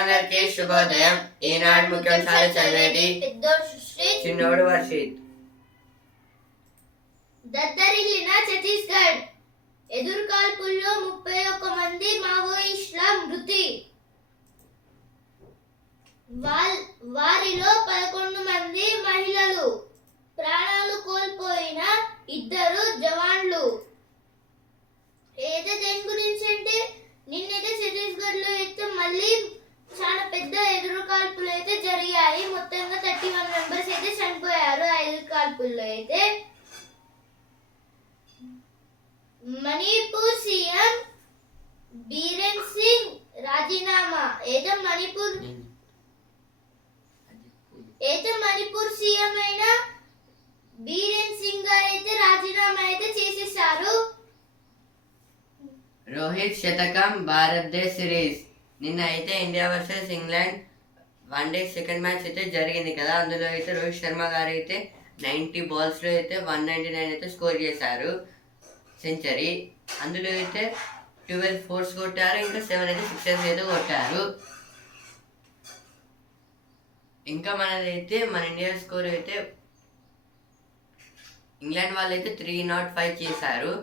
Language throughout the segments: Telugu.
అందరికీ శుభోదయం. ఈనాడు ముఖ్యాంశాలు చదివేది చిన్నోడు వర్షిత్. దద్దరిల్లిన ఛత్తీస్గఢ్, ఎదురుకాల్పుల్లో 31 మంది మావోయిస్టుల మృతి, వారిలో 11 మంది మహిళలు, ప్రాణాలు కోల్పోయిన 2 జవాన్లు. ఏదో దేని గురించి అంటే నిన్నైతే ఛత్తీస్గఢ్ లో అయితే మళ్ళీ చాలా పెద్ద ఎదురుకాల్పులు అయితే జరిగాయి. మొత్తంగా 31 మెంబర్స్ అయితే చనిపోయారు ఆ ఎదురుకాల్పుల్లో అయితే. మణిపూర్ సీఎం బీరేన్ సింగ్ రాజీనామా. మణిపూర్ సీఎం అయిన బీరేన్ సింగ్ గారు అయితే రాజీనామా అయితే చేసేసారు. రోహిత్ శతకం భారతదేశ్ సిరీస్. నిన్న అయితే India versus England one day second match అయితే జరిగింది కదా. అందులో అయితే రోహిత్ శర్మ గారు అయితే 90 బాల్స్లో అయితే 199 అయితే స్కోర్ చేశారు, సెంచరీ. అందులో అయితే 12 ఫోర్స్ కొట్టారు, ఇంకా 7 అయితే సిక్సర్స్ అయితే కొట్టారు. ఇంకా మనదైతే మన ఇండియా స్కోర్ అయితే ఇంగ్లాండ్ వాళ్ళు అయితే 305 చేశారు,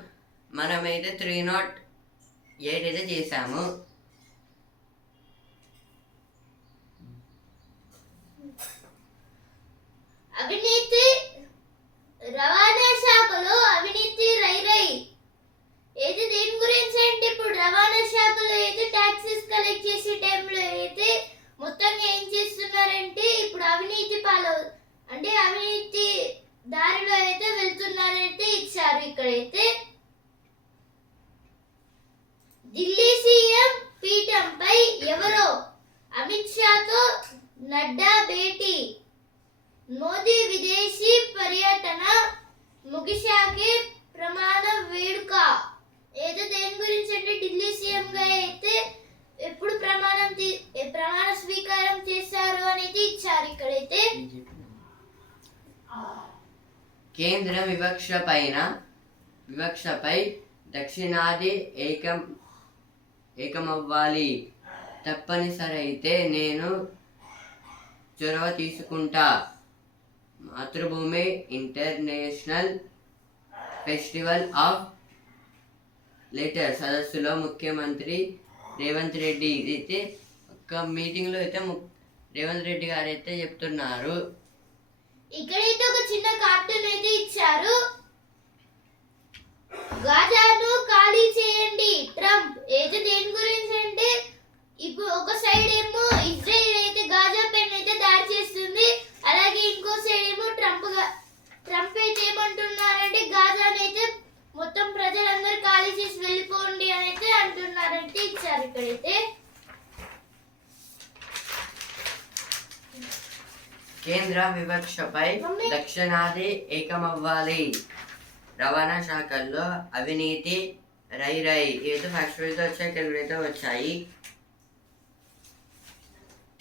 మనమైతే 308 అయితే చేశాము. అవినీతి రవాణా శాఖలో అవినీతి రై అయితే దేని గురించి అంటే ఇప్పుడు రవాణా శాఖలో అయితే ట్యాక్సెస్ కలెక్ట్ చేసే టైంలో అయితే మొత్తంగా ఏం చేస్తున్నారంటే ఇప్పుడు అవినీతి అంటే అవినీతి దారిలో అయితే వెళ్తున్నారైతే ఇచ్చారు. ఇక్కడైతే ఢిల్లీ సీఎం పీఠంపై ఎవరో, అమిత్ షాతో నడ్డా భేటీ, మోదీ విదేశీ పర్యటన ముగిశాకే ప్రమాణ వేడుక. ఏదో దేని గురించి అంటే ఢిల్లీ సీఎం గా అయితే ఎప్పుడు ప్రమాణ స్వీకారం చేశారు అనేది ఇచ్చారు. ఇక్కడైతే కేంద్ర వివక్షపై దక్షిణాది ఏకమవ్వాలి, తప్పనిసరి అయితే నేను చొరవ తీసుకుంటా. మాతృభూమి ఇంటర్నేషనల్ ఫెస్టివల్ ఆఫ్ లెటర్ సదస్సులో ముఖ్యమంత్రి రేవంత్ రెడ్డి అయితే ఒక మీటింగ్లో అయితే రేవంత్ రెడ్డి గారు అయితే చెప్తున్నారు. ఇక్కడైతే ఒక చిన్న కార్టూన్ అయితే ఇచ్చారు. గాజాను ఖాళీ చేయండి ట్రంప్. ఏదో దేని గురించి అంటే ఇప్పుడు ఒక సైడ్ ఏమో ఇజ్రాయెల్ అయితే గాజా పైన అయితే దాడి చేస్తుంది, అలాగే ఇంకో సైడ్ ఏమో ట్రంప్ అయితే ఏమంటున్నారంటే గాజాను అయితే మొత్తం ప్రజలందరూ ఖాళీ చేసి వెళ్ళిపోండి అని అయితే అంటున్నారంటే ఇచ్చారు. ఇక్కడైతే కేంద్ర వివక్షపై దక్షిణాది ఏకమవ్వాలి, రవాణా శాఖల్లో అవినీతి రై ఏదో ఫ్యాక్టరీతో వచ్చాయి, తెలుగుతో వచ్చాయి.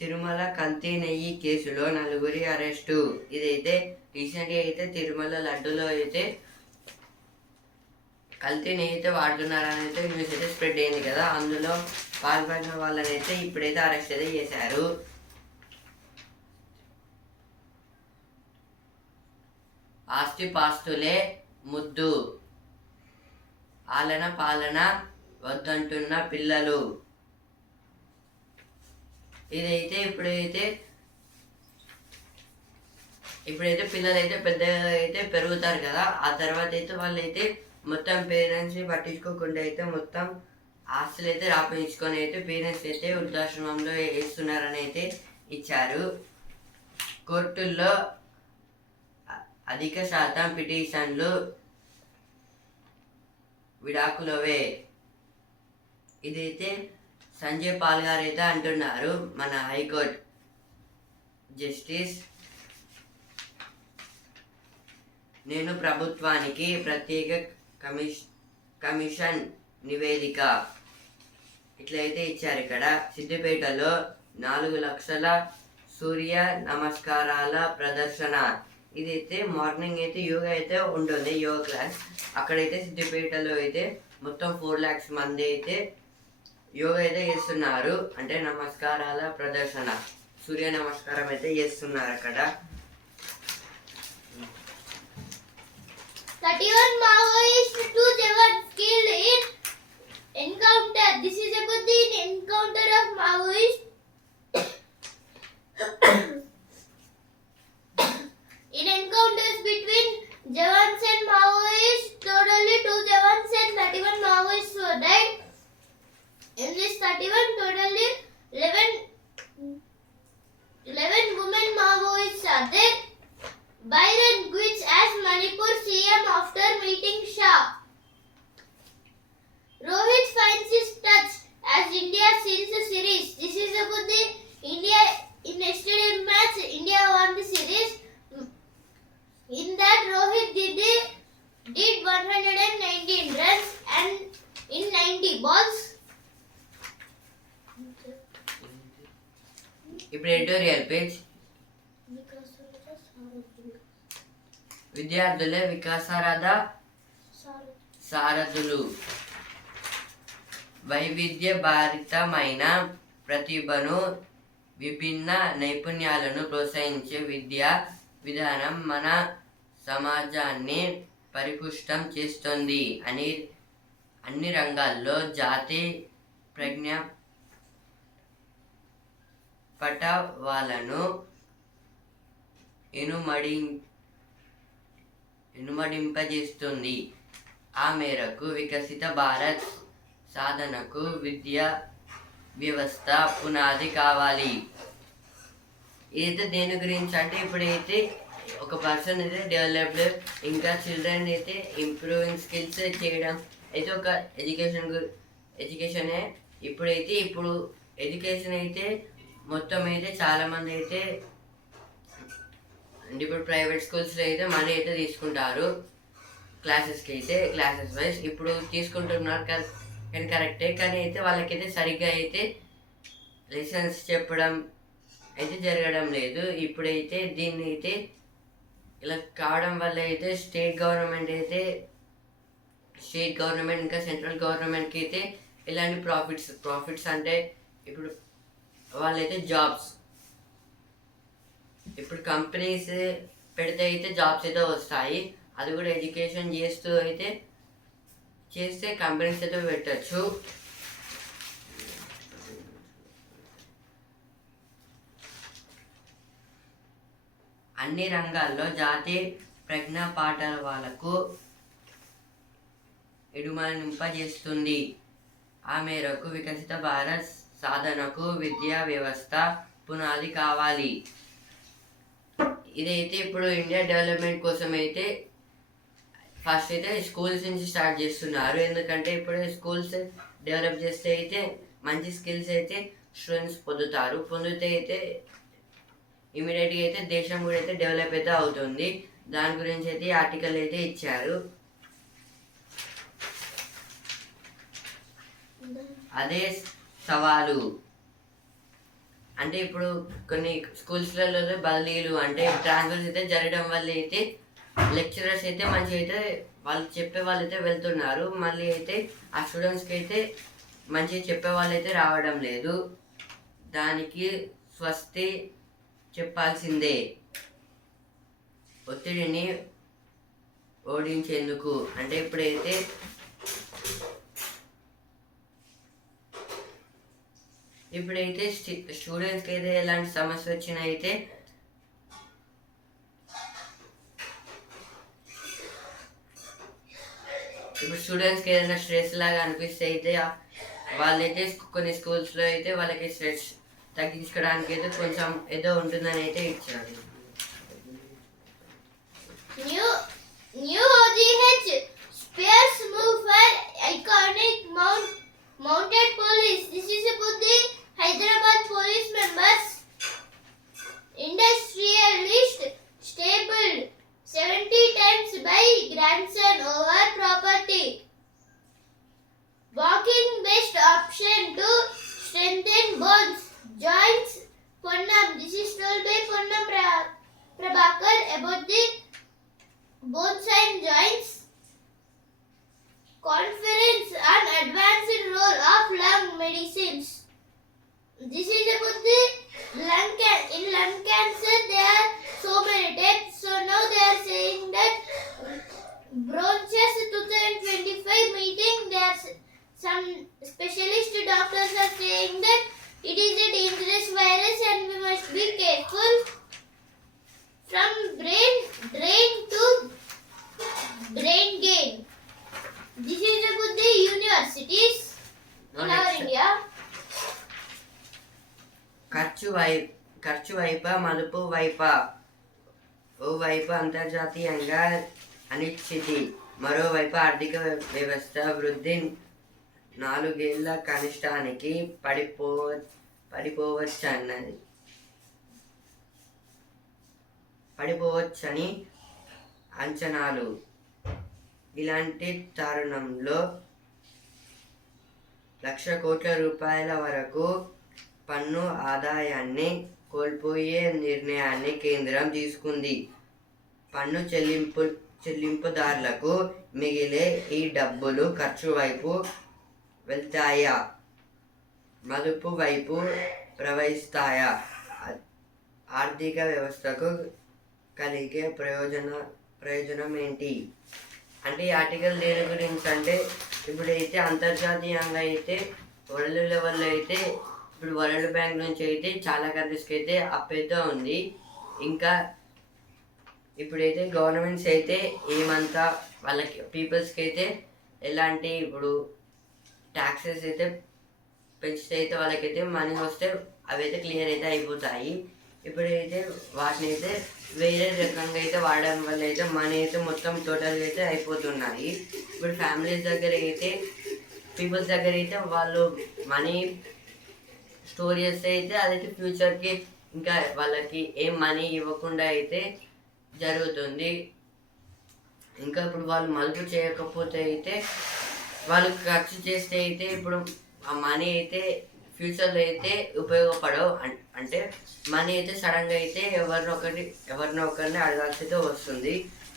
తిరుమల కల్తీ నెయ్యి కేసులో 4 అరెస్టు. ఇదైతే రీసెంట్గా అయితే తిరుమల లడ్డులో అయితే కల్తీ నెయ్యి అయితే వాడుతున్నారని అయితే న్యూస్ అయితే స్ప్రెడ్ అయింది కదా. అందులో పాల్పడిన వాళ్ళని అయితే ఇప్పుడైతే అరెస్ట్ అయితే చేశారు. ఆస్తిపాస్తులే ముద్దు, ఆలన పాలన వద్దంటున్న పిల్లలు. ఇదైతే ఇప్పుడైతే పిల్లలు అయితే పెద్దగా అయితే పెరుగుతారు కదా. ఆ తర్వాత అయితే వాళ్ళైతే మొత్తం పేరెంట్స్ని పట్టించుకోకుండా అయితే మొత్తం ఆస్తులు అయితే రాపించుకొని అయితే పేరెంట్స్ అయితే వృద్ధాశ్రమంలో వేస్తున్నారని అయితే ఇచ్చారు. కోర్టుల్లో అధిక శాతం పిటిషన్లు విడాకులవే. ఇదైతే సంజయ్ పాల్ గారు అయితే అంటున్నారు, మన హైకోర్టు జస్టిస్. నేను ప్రభుత్వానికి ప్రత్యేక కమిషన్ నివేదిక ఇట్లయితే ఇచ్చారు. ఇక్కడ సిద్దిపేటలో 4 లక్షల సూర్య నమస్కారాల ప్రదర్శన. ఇదైతే మార్నింగ్ అయితే యోగా అయితే ఉంటుంది, యోగా క్లాస్. అక్కడైతే సిద్దిపేటలో అయితే మొత్తం 4 lakhs మంది అయితే యోగా అయితే చేస్తున్నారు, అంటే నమస్కారాల ప్రదర్శన, సూర్య నమస్కారం అయితే చేస్తున్నారు అక్కడ. 31 Maoists, 2 Jawans killed in encounter. This is about the encounter of Maoists in encounters between Jawans and Maoists. Totally 2 Jawans and 31 Maoists were died. In this 31, totally 11 women Maoists are there. Byron quits as Manipur CM after meeting Shah. Rohit finds his touch as India wins the series. This is about the India in yesterday match. India won the series. In that Rohit did 119 runs and in 90 balls. ఇప్పుడు ఎడిటోరియల్ పేజ్. విద్యార్థులే వికాసరథ సారథులు. వైవిధ్య భారితమైన ప్రతిభను, విభిన్న నైపుణ్యాలను ప్రోత్సహించే విద్యా విధానం మన సమాజాన్ని పరిపుష్టం చేస్తుంది అని అన్ని రంగాల్లో జాతి ప్రజ్ఞ పటవాలను ఇనుమడింపజేస్తుంది. ఆ మేరకు వికసిత భారత్ సాధనకు విద్యా వ్యవస్థ పునాది కావాలి. ఇదైతే దేని గురించి అంటే ఇప్పుడైతే ఒక పర్సన్ అయితే డెవలప్డ్, ఇంకా చిల్డ్రన్ అయితే ఇంప్రూవింగ్ స్కిల్స్ చేయడం అయితే ఒక ఎడ్యుకేషనే. ఇప్పుడు ఎడ్యుకేషన్ అయితే మొత్తం అయితే చాలామంది అయితే అంటే ఇప్పుడు ప్రైవేట్ స్కూల్స్లో అయితే మనీ అయితే తీసుకుంటారు క్లాసెస్కి అయితే, క్లాసెస్ వైజ్ ఇప్పుడు తీసుకుంటున్నారు కానీ కరెక్టే, కానీ అయితే వాళ్ళకైతే సరిగ్గా అయితే లెసన్స్ చెప్పడం అయితే జరగడం లేదు. ఇప్పుడైతే దీన్ని అయితే ఇలా కావడం వల్ల అయితే స్టేట్ గవర్నమెంట్ ఇంకా సెంట్రల్ గవర్నమెంట్కి అయితే ఇలాంటి ప్రాఫిట్స్ అంటే ఇప్పుడు వాళ్ళైతే జాబ్స్, ఇప్పుడు కంపెనీస్ పెడితే అయితే జాబ్స్ అయితే వస్తాయి. అది కూడా ఎడ్యుకేషన్ చేస్తే కంపెనీస్ అయితే పెట్టచ్చు. అన్ని రంగాల్లో జాతి ప్రజ్ఞ పాఠవాలకు ఇడుమనింపజేస్తుంది. ఆ మేరకు వికసిత భారత్ సాధనకు విద్యా వ్యవస్థ పునాది కావాలి. ఇదైతే ఇప్పుడు ఇండియా డెవలప్మెంట్ కోసం అయితే ఫస్ట్ అయితే స్కూల్స్ నుంచి స్టార్ట్ చేస్తున్నారు. ఎందుకంటే ఇప్పుడు స్కూల్స్ డెవలప్ చేస్తే అయితే మంచి స్కిల్స్ అయితే స్టూడెంట్స్ పొందితే అయితే ఇమీడియట్గా అయితే దేశం కూడా అయితే డెవలప్ అయితే అవుతుంది. దాని గురించి అయితే ఆర్టికల్ అయితే ఇచ్చారు. అదే సవాలు అంటే ఇప్పుడు కొన్ని స్కూల్స్లలో బదిలీలు అంటే ట్రాన్స్ఫర్స్ అయితే జరగడం వల్ల అయితే లెక్చరర్స్ అయితే మంచిగా అయితే వాళ్ళు చెప్పే వాళ్ళు అయితే వెళ్తున్నారు, మళ్ళీ అయితే ఆ స్టూడెంట్స్కి అయితే మంచిగా చెప్పే వాళ్ళు అయితే రావడం లేదు. దానికి స్వస్తి చెప్పాల్సిందే. ఒత్తిడిని ఓడించేందుకు అంటే ఇప్పుడైతే స్టూడెంట్స్కి అయితే ఎలాంటి సమస్య వచ్చినా అయితే ఇప్పుడు స్టూడెంట్స్కి ఏదైనా స్ట్రెస్ లాగా అనిపిస్తే అయితే వాళ్ళైతే కొన్ని స్కూల్స్లో అయితే వాళ్ళకి స్ట్రెస్ తగ్గించుకోవడానికి అయితే కొంచెం ఏదో ఉంటుందని అయితే ఇచ్చారు. New OGH Spears move for iconic mounted police. This is about the Hyderabad police members. Industrialist stapled 70 times by grandson over property. Walking best option to strengthen bones, joints. Ponnam. This is told by Ponnam Prabhakar about the bones and joints. conference on advanced role of lung medicines. This is about the in lung cancer there are so many types. So now they are saying that bronchus 2025 meeting there some specialist doctors are saying that it is a dangerous virus and we must be careful. From brain drain to brain gain. This is about the universities in our India. ఖర్చు వైప మదుపు వైప. ఓవైపు అంతర్జాతీయంగా అనిశ్చితి, మరోవైపు ఆర్థిక వ్యవస్థ వృద్ధి 4 ఏళ్ల కనిష్టానికి పడిపోవచ్చని అంచనాలు. ఇలాంటి తరుణంలో ₹1,00,000 కోట్ల వరకు పన్ను ఆదాయాన్ని కోల్పోయే నిర్ణయాన్ని కేంద్రం తీసుకుంది. పన్ను చెల్లింపుదారులకు మిగిలే ఈ డబ్బులు ఖర్చు వైపు వెళ్తాయా, మదుపు వైపు ప్రవహిస్తాయా? ఆర్థిక వ్యవస్థకు కలిగే ప్రయోజనం ఏంటి అంటే ఈ ఆర్టికల్ దేని గురించి అంటే ఇప్పుడైతే అంతర్జాతీయంగా అయితే వరల్డ్ లెవెల్లో అయితే ఇప్పుడు వరల్డ్ బ్యాంక్ నుంచి అయితే చాలా కంట్రీస్కి అయితే అప్ అయితే ఉంది. ఇంకా ఇప్పుడైతే గవర్నమెంట్స్ అయితే ఏమంతా వాళ్ళకి పీపుల్స్కి అయితే ఎలాంటి ఇప్పుడు ట్యాక్సెస్ అయితే పెంచితే అయితే వాళ్ళకైతే మనీ వస్తే అవి అయితే క్లియర్ అయితే అయిపోతాయి. ఇప్పుడైతే వాటిని అయితే వేరే రకంగా అయితే వాడడం వల్ల అయితే మనీ అయితే మొత్తం టోటల్గా అయితే అయిపోతున్నాయి. ఇప్పుడు ఫ్యామిలీస్ దగ్గర అయితే పీపుల్స్ దగ్గర అయితే వాళ్ళు మనీ స్టోర్ చేస్తే అయితే అదైతే ఫ్యూచర్కి ఇంకా వాళ్ళకి ఏం మనీ ఇవ్వకుండా అయితే జరుగుతుంది. ఇంకా ఇప్పుడు వాళ్ళు మలుపు చేయకపోతే అయితే వాళ్ళు ఖర్చు చేస్తే అయితే ఇప్పుడు ఆ మనీ అయితే ఫ్యూచర్లో అయితే ఉపయోగపడవు. అంటే మనీ అయితే సడన్గా అయితే ఎవరినో ఒకరిని అడగాల్సి అయితే వస్తుంది.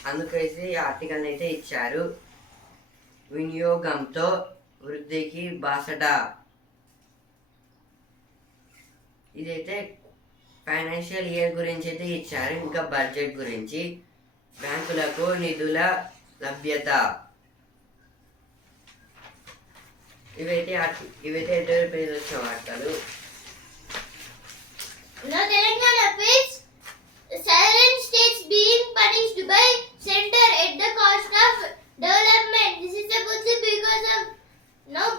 అందుకైతే ఈ ఆర్టికల్ అయితే ఇచ్చారు. వినియోగంతో వృద్ధికి బాసట. ఇదైతే ఫైనాన్షియల్ ఇయర్ గురించి అయితే ఇచ్చారు. ఇంకా బడ్జెట్ గురించి, బ్యాంకులకు నిధుల లభ్యత, ఇవైతే ఎటువంటి పేరు వచ్చిన వార్తలు. Now Telangana page, southern states being punished by center at the cost of development. This is about the because of now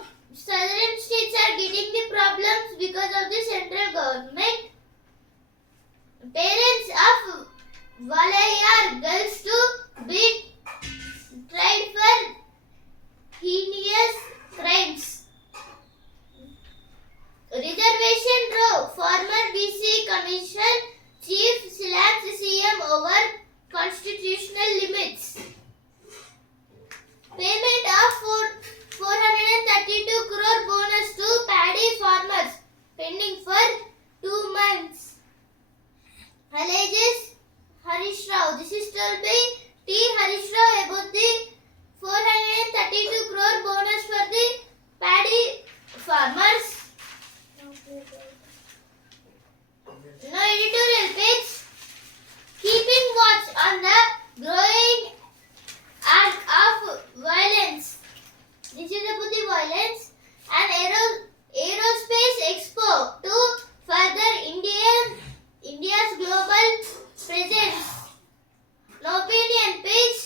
southern states are getting the problems because of the central government. Parents of Walayar girls to be tried for heinous crimes. Reservation row, former BC Commission Chief slaps CM over constitutional limits. Payment of 432 crore bonus to paddy farmers pending for 2 months. Alleges Harish Rao. This is told by T. Harish Rao about the 432 crore bonus for the paddy farmers. Now editorial page, keeping watch on the growing arc of violence. This is about the violence and aerospace expo to further India's global presence. Now opinion page,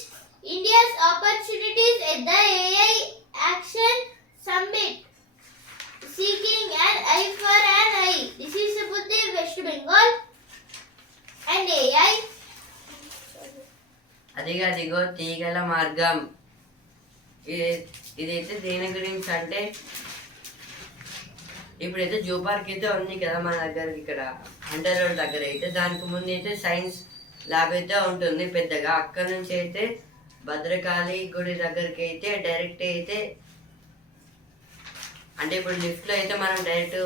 India's opportunities at the AI Action Summit. Seeking an eye for an eye. This is about the West Bengal and AI. అదిగో తీగల మార్గం. ఇదైతే దేని గురించి అంటే ఇప్పుడైతే జూ పార్క్ అయితే ఉంది కదా మన దగ్గర ఇక్కడ హంటర్ రోడ్ దగ్గర అయితే దానికి ముందు అయితే సైన్స్ ల్యాబ్ అయితే ఉంటుంది పెద్దగా. అక్కడ నుంచి అయితే భద్రకాళి గుడి దగ్గరికి అయితే డైరెక్ట్ అయితే అంటే ఇప్పుడు లిఫ్ట్లో అయితే మనం డైరెక్ట్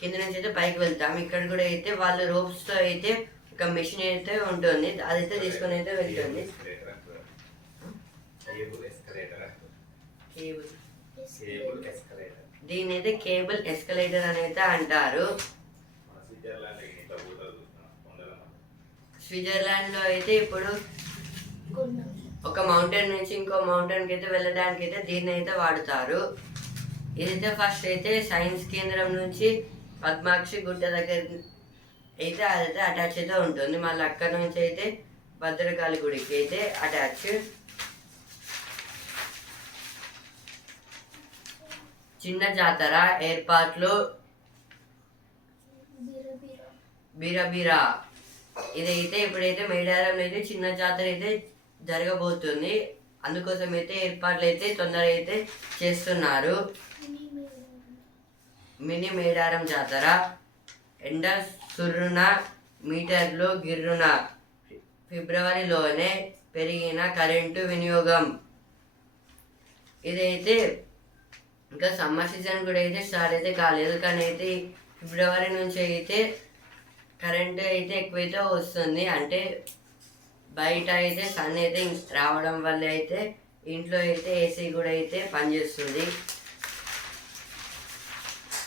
కింద నుంచి అయితే పైకి వెళ్తాం. ఇక్కడ కూడా అయితే వాళ్ళు రోప్స్తో అయితే ఒక మెషిన్ అయితే ఉంటుంది, అదైతే తీసుకొని అయితే వెళ్తుంది. Cable cable escalator. దీని అయితే కేబుల్ ఎస్కలేటర్ అని అయితే అంటారు. మన స్విట్జర్లాండ్ ఇట్లా పోతారు చూస్తున్నా కొండల మధ్య. స్విట్జర్లాండ్ లో అయితే ఇప్పుడు కొన్నాం. ఒక మౌంటైన్ నుంచి ఇంకో మౌంటైన్ కి అయితే వెళ్ళడానికి అయితే దీన్ని అయితే వాడుతారు. ఇదైతే ఫస్ట్ అయితే సైన్స్ కేంద్రం నుంచి పద్మాక్షి గుట్ట దగ్గర అయితే అదైతే అటాచ్ అయితే ఉంటుంది. మళ్ళీ అక్కడ నుంచి అయితే భద్రకాళి గుడికి అయితే అటాచ్. చిన్న జాతర ఏర్పాట్లు బిరబిరా. బీరబీరా. ఇదైతే ఇప్పుడైతే మేడారంలో అయితే చిన్న జాతర అయితే జరగబోతుంది. అందుకోసం అయితే ఏర్పాట్లు అయితే తొందరగా అయితే చేస్తున్నారు. మినీ మేడారం జాతర. ఎండ సుర్రున మీటర్లు గిర్రున ఫిబ్రవరిలోనే పెరిగిన కరెంటు వినియోగం. ఇదైతే ఇంకా సమ్మర్ సీజన్ కూడా అయితే స్టార్ట్ అయితే కాలేదు, కానీ అయితే ఫిబ్రవరి నుంచి అయితే కరెంటు అయితే ఎక్కువైతే వస్తుంది. అంటే బయట అయితే సన్ అయితే రావడం వల్ల అయితే ఇంట్లో అయితే ఏసీ కూడా అయితే పనిచేస్తుంది.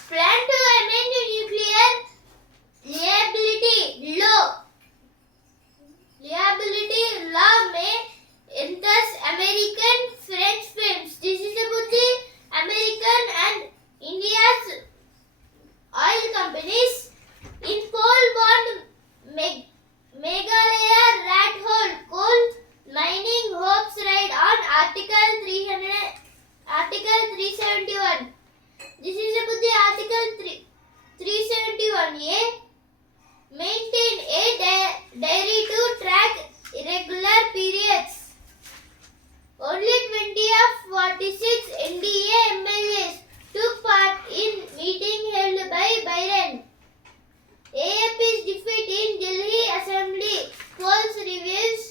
Plan to amend the nuclear liability law may enters American French films. This is about the American and India's oil companies in coal bond Meghalaya rat hole coal mining hopes ride on Article 371. This is about the Article 371A. Maintain a diary to track irregular periods. Only 20 of 46 NDA MLAs took part in meeting held by Byron. AAP's defeat in Delhi Assembly polls reveals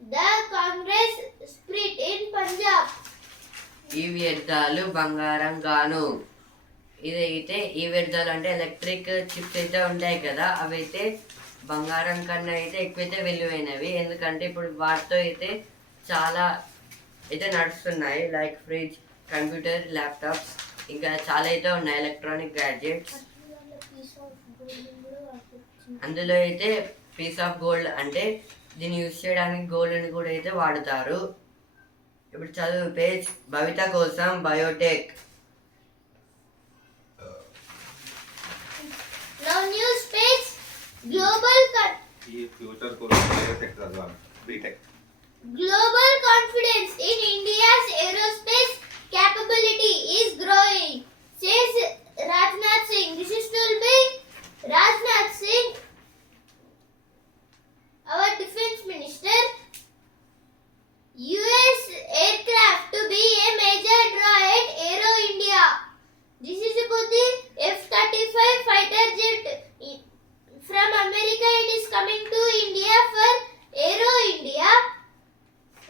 the Congress split in Punjab. ఈ వ్యర్థాలు బంగారం గాను. ఇదైతే ఈ వ్యర్థాలు అంటే ఎలక్ట్రిక్ చిప్స్ అయితే ఉంటాయి కదా, అవి అయితే బంగారం కన్నా అయితే ఎక్కువైతే విలువైనవి. ఎందుకంటే ఇప్పుడు వాటితో అయితే చాలా అయితే నడుస్తున్నాయి. లైక్ ఫ్రిడ్జ్, కంప్యూటర్, ల్యాప్టాప్స్, ఇంకా చాలా అయితే ఉన్నాయి ఎలక్ట్రానిక్ గ్యాడ్జెట్స్. అందులో అయితే పీస్ ఆఫ్ గోల్డ్ అంటే దీన్ని యూజ్ చేయడానికి గోల్డ్ని కూడా అయితే వాడుతారు. ఇప్పుడు చదువు పేజ్. భవిత కోసం Biotech. Now news page. Global ఈ ఫ్యూచర్ కోసం బయోటెక్ చదవాలి, BTech. global confidence in India's aerospace capability is growing, says Rajnath Singh. This is told by Rajnath Singh, our defense minister. US aircraft to be a major draw at Aero India. This is about the F-35 fighter jet from America. It is coming to India for Aero India.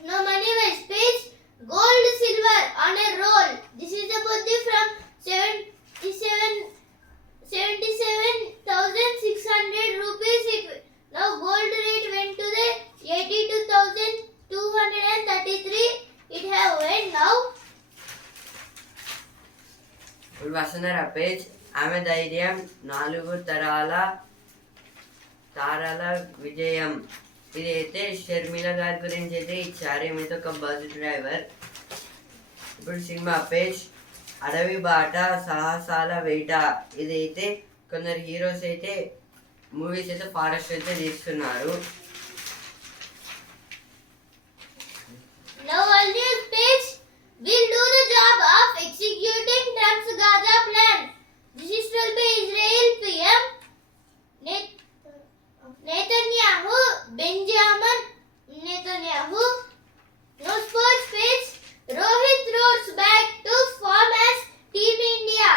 No money wise page. Gold silver on a roll. This is about the from 77,600 rupees. Now gold rate went to the 82,233. It have went now. ఇప్పుడు వసుంధర పేజ్. ఆమె ధైర్యం 4 తారాల విజయం. ఇది అయితే షర్మిల గారి గురించి అయితే ఇచ్చారు. ఈమెతో ఒక బస్ డ్రైవర్. ఇప్పుడు సినిమా పేజ్. అడవి బాట సాహసాల వేట. ఇదైతే కొందరు హీరోస్ అయితే మూవీస్ అయితే ఫారెస్ట్ అయితే తీస్తున్నారు. Now all news page will do the job of executing Trump's Gaza plan. This is told by Israel PM Netanyahu, Benjamin Netanyahu. No sports page. Rohit roars back to form as Team India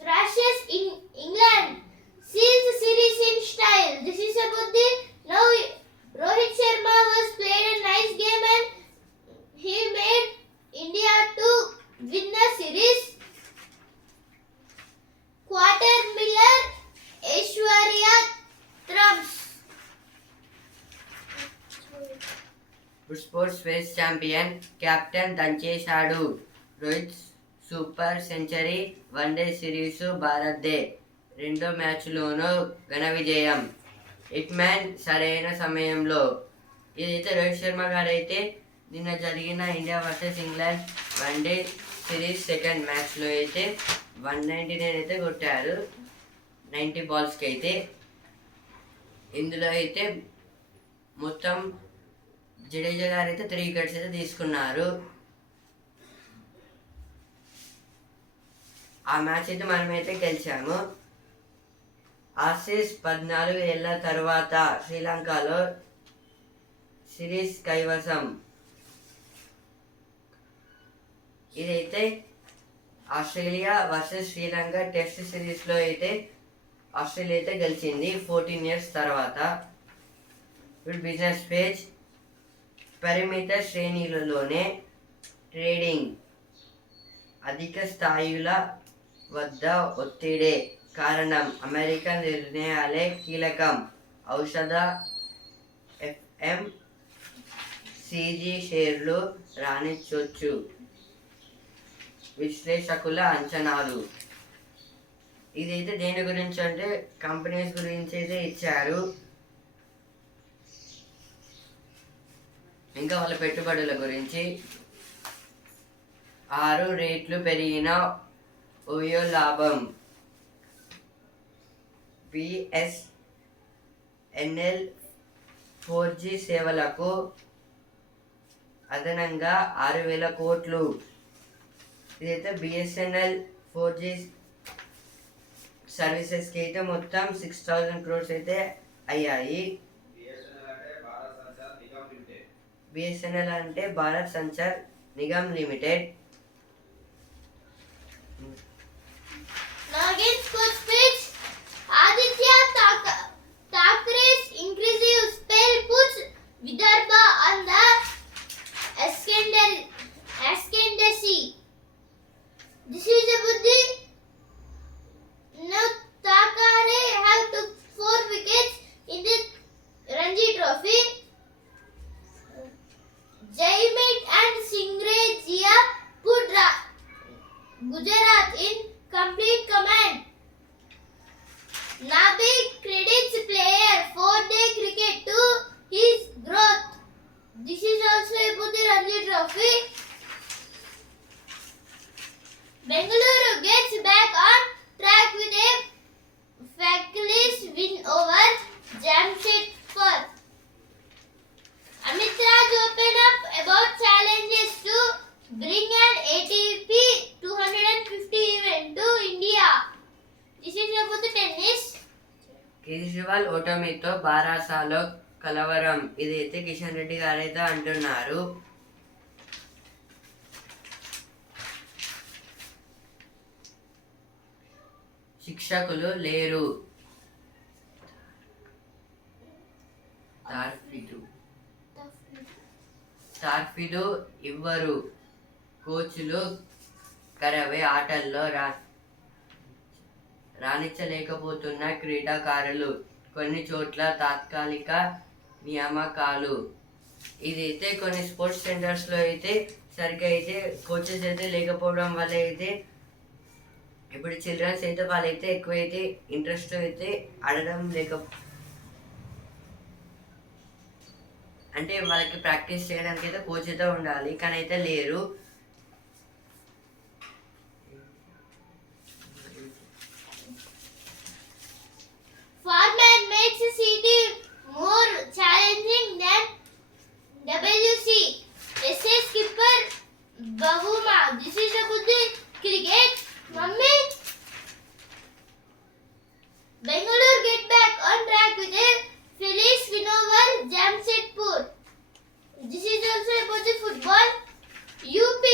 thrashes in England. Seals series in style. This is about the now Rohit Sharma was played a nice game and he made India to win the series. Sports vice champion captain దంచేశాడు. Rohit super century. One day series భారత్దే. రెండో మ్యాచ్లోనూ ఘన విజయం. హిట్ మ్యాన్ సరైన సమయంలో. ఇదైతే రోహిత్ శర్మ గారు అయితే నిన్న జరిగిన India versus England one day series second మ్యాచ్లో అయితే 199 అయితే కొట్టారు 90 బాల్స్కి అయితే. ఇందులో అయితే మొత్తం జడేజా గారు అయితే 3 వికెట్స్ అయితే తీసుకున్నారు. ఆ మ్యాచ్ అయితే మనమైతే గెలిచాము. ఆసీస్ 14 ఏళ్ల తర్వాత శ్రీలంకలో సిరీస్ కైవసం. ఇదైతే ఆస్ట్రేలియా వర్సెస్ శ్రీలంక టెస్ట్ సిరీస్లో అయితే ఆస్ట్రేలియా అయితే గెలిచింది 14 ఇయర్స్ తర్వాత. ఇప్పుడు బిజినెస్ పేజ్. పరిమిత శ్రేణులలోనే ట్రేడింగ్. అధిక స్థాయిల వద్ద ఒత్తిడే కారణం. అమెరికన్ నిర్ణయాలే కీలకం. ఔషధ ఎఫ్ఎంసీజీ షేర్లు రాణించొచ్చు. విశ్లేషకుల అంచనాలు. ఇదైతే దేని గురించి అంటే కంపెనీస్ గురించి అయితే ఇచ్చారు. ఇంకా వాళ్ళ పెట్టుబడుల గురించి. 6 రేట్లు పెరిగిన ఓయో లాభం. బిఎస్ఎన్ఎల్ 4G సేవలకు అదనంగా 6,000 కోట్లు. ఇదైతే బిఎస్ఎన్ఎల్ 4G సర్వీసెస్కి అయితే మొత్తం 6,000 crores అయితే అయ్యాయి. బిఎస్ఎన్ఎల్ అంటే Bharat Sanchar Nigam limited. Now again sports page. Aditya Thackeray's inclusive spell puts Vidarbha on the ascendancy. This is about the now Thackeray have took 4 wickets in the Ranji Trophy. Jaimeet and Singh put Gujarat in complete command. Nabi credits player 4-day cricket to his growth. This is also about the Ranji Trophy. Bengaluru gets back on track with a factless win over Jamshedpur. Amit Raj opened up about challenges to bring an ATP 250 event to India. This is about the tennis. Kejriwal ఓటమితో బారాసాలో కలవరం. ఇదైతే కిషన్ రెడ్డి గారైతే అంటున్నారు. శిక్షకులు లేరు. తార్ఫీదు ఇవ్వరు. కోచ్లు కరవే. ఆటల్లో రాణించలేకపోతున్న క్రీడాకారులు. కొన్ని చోట్ల తాత్కాలిక నియామకాలు. ఇదైతే కొన్ని స్పోర్ట్స్ సెంటర్స్లో అయితే సరిగ్గా అయితే కోచెస్ అయితే లేకపోవడం వల్ల అయితే ఇప్పుడు చిల్డ్రన్స్ అయితే వాళ్ళైతే ఎక్కువైతే ఇంట్రెస్ట్ అయితే ఆడడం అంటే వాళ్ళకి ప్రాక్టీస్ చేయడానికి అయితే కోచ్ అయితే ఉండాలి, కానీ అయితే లేరు. Format makes CT more challenging than WC. SA skipper Bahuma. This is about the cricket. Mummy. Bengaluru get back on track with a Phillies win over Jamshedpur. This is also about the football. UP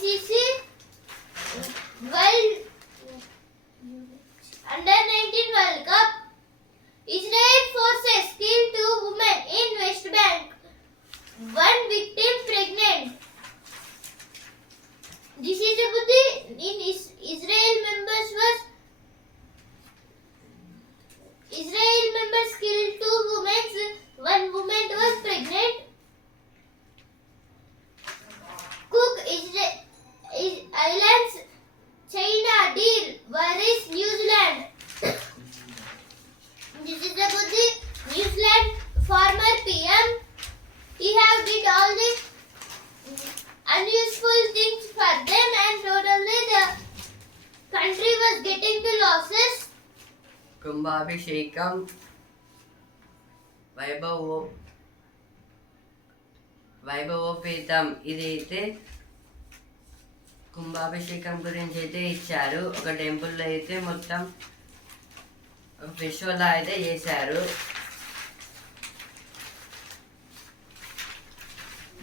ICC World Under-19 World Cup. Israel forces kill 2 women in West Bank. 1 victim pregnant. This is about the in Israel members killed 2 women. 1 woman was pregnant. Cook Islands, China deal worries New Zealand. This is about the New Zealand former PM. He have did all the unuseful things for them and totally the country was getting to losses. కుంభాభిషేకం వైభవోపేతం. ఇదైతే కుంభాభిషేకం గురించి అయితే ఇచ్చారు. ఒక టెంపుల్లో అయితే మొత్తం ఒక ఫెస్టివల్ అయితే చేశారు.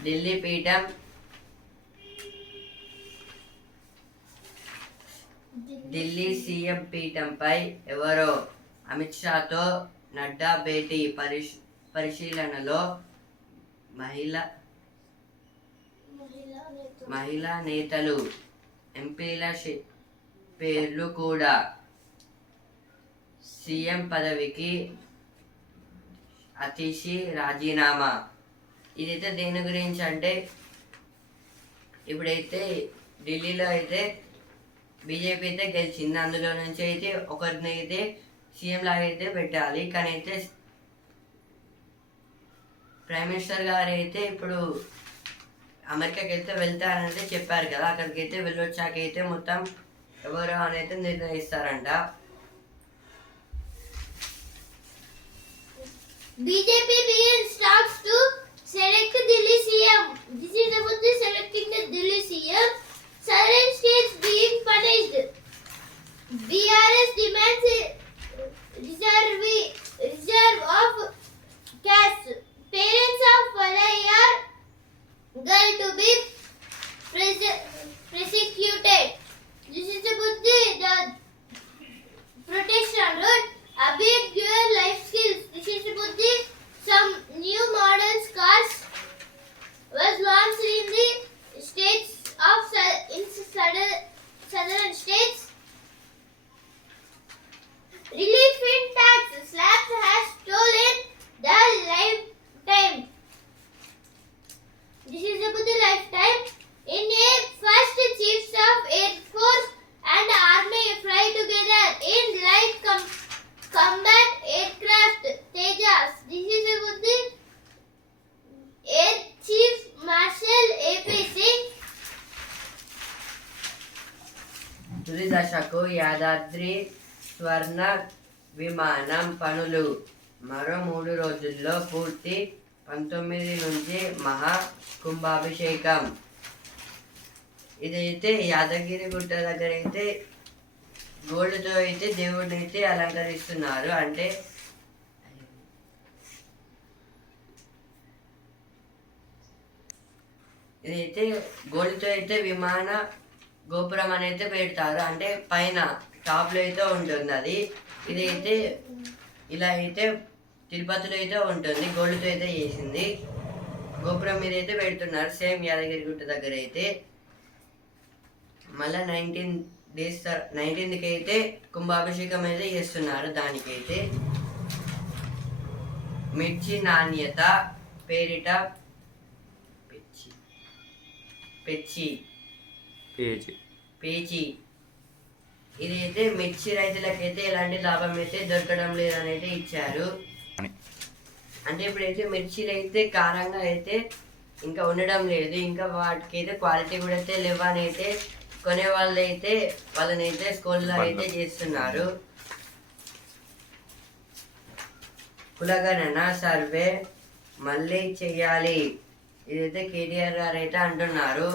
ఢిల్లీ పీఠం ఢిల్లీ సీఎం పీఠంపై ఎవరో అమిత్ షాతో నడ్డా భేటీ పరిశీలనలో మహిళా నేతలు ఎంపీల పేర్లు కూడా. సీఎం పదవికి అతిషి రాజీనామా. ఇదైతే దేని గురించి అంటే ఇప్పుడైతే ఢిల్లీలో అయితే బీజేపీ అయితే గెలిచింది. అందులో నుంచి అయితే ఒకరిని అయితే సీఎం లాగా అయితే పెట్టాలి. కానీ అయితే ప్రైమ్ మినిస్టర్ గారు అయితే ఇప్పుడు అమెరికాకి అయితే వెళ్తారని చెప్పారు కదా. అక్కడికి అయితే వెళ్ళొచ్చాక అయితే మొత్తం ఎవరు అని అయితే నిర్ణయిస్తారంట. BJP begins talks to select Delhi CM. This is about the selecting the Delhi CM. Southern states being punished. BRS demands a reserve of caste. Parents of Walayar girl to be prosecuted. This is about the protection road. Update your life skills. This is about the some new model cars was launched in the states of southern states. Relief in tax slabs has stolen the lifetime. This is about the lifetime. In a first chiefs of Air Force and Army fly together in light combat aircraft Tejas. This is about the Air Chief Marshal AP Singh. తొలి దశకు యాదాద్రి స్వర్ణ విమానం పనులు మరో 3 రోజుల్లో పూర్తి. 19 నుంచి మహా కుంభాభిషేకం. ఇదైతే యాదగిరి గుట్ట దగ్గర అయితే గోల్డ్తో అయితే దేవుడిని అయితే అలంకరిస్తున్నారు. అంటే ఇదైతే గోల్డ్తో అయితే విమాన గోపురం అనేది పెడతారు. అంటే పైన టాప్లో అయితే ఉంటుంది అది. ఇదైతే ఇలా అయితే తిరుపతిలో అయితే ఉంటుంది. గోల్డ్తో అయితే చేసింది. గోపురం మీద అయితే పెడుతున్నారు. సేమ్ యాదగిరి గుట్ట దగ్గర అయితే మళ్ళీ 19th అయితే కుంభాభిషేకం అయితే చేస్తున్నారు. దానికైతే మిర్చి నాణ్యత పేరిట పేచి. ఇదైతే మిర్చి రైతులకైతే ఎలాంటి లాభం అయితే దొరకడం లేదని అయితే ఇచ్చారు. అంటే ఇప్పుడైతే మిర్చిలు అయితే కారంగా అయితే ఇంకా ఉండడం లేదు. ఇంకా వాటికైతే క్వాలిటీ కూడా అయితే లేవని అయితే కొనే వాళ్ళు అయితే వాళ్ళనైతే స్కూల్లో అయితే చేస్తున్నారు. కులగణన సర్వే మళ్ళీ చెయ్యాలి. ఇదైతే కేటీఆర్ గారు అయితే అంటున్నారు.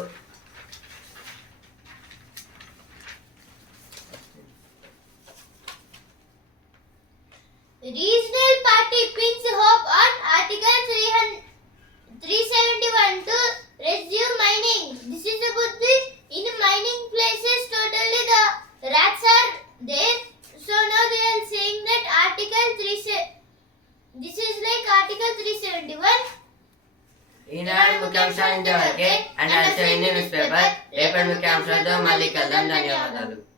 Regional party pins hope on Article 371 to resume mining. This is about the number 371. ఈనాడు ముఖ్యాంశాలు ఇంతవరకే. And also in news paper రేపటి ముఖ్యాంశాలతో మళ్ళీ కలుద్దాం. ధన్యవాదాలు.